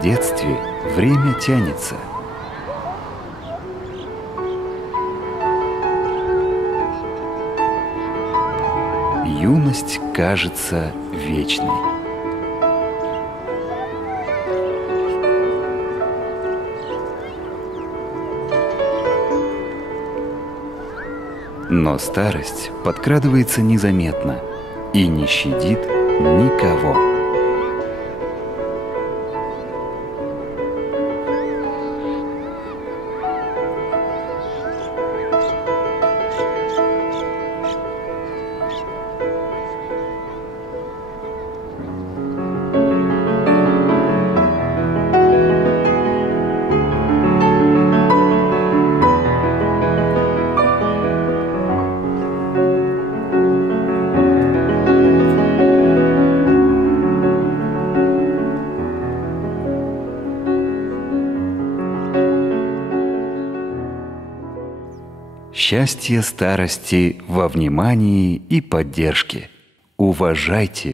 В детстве время тянется. Юность кажется вечной. Но старость подкрадывается незаметно и не щадит никого. Счастье старости во внимании и поддержке. Уважайте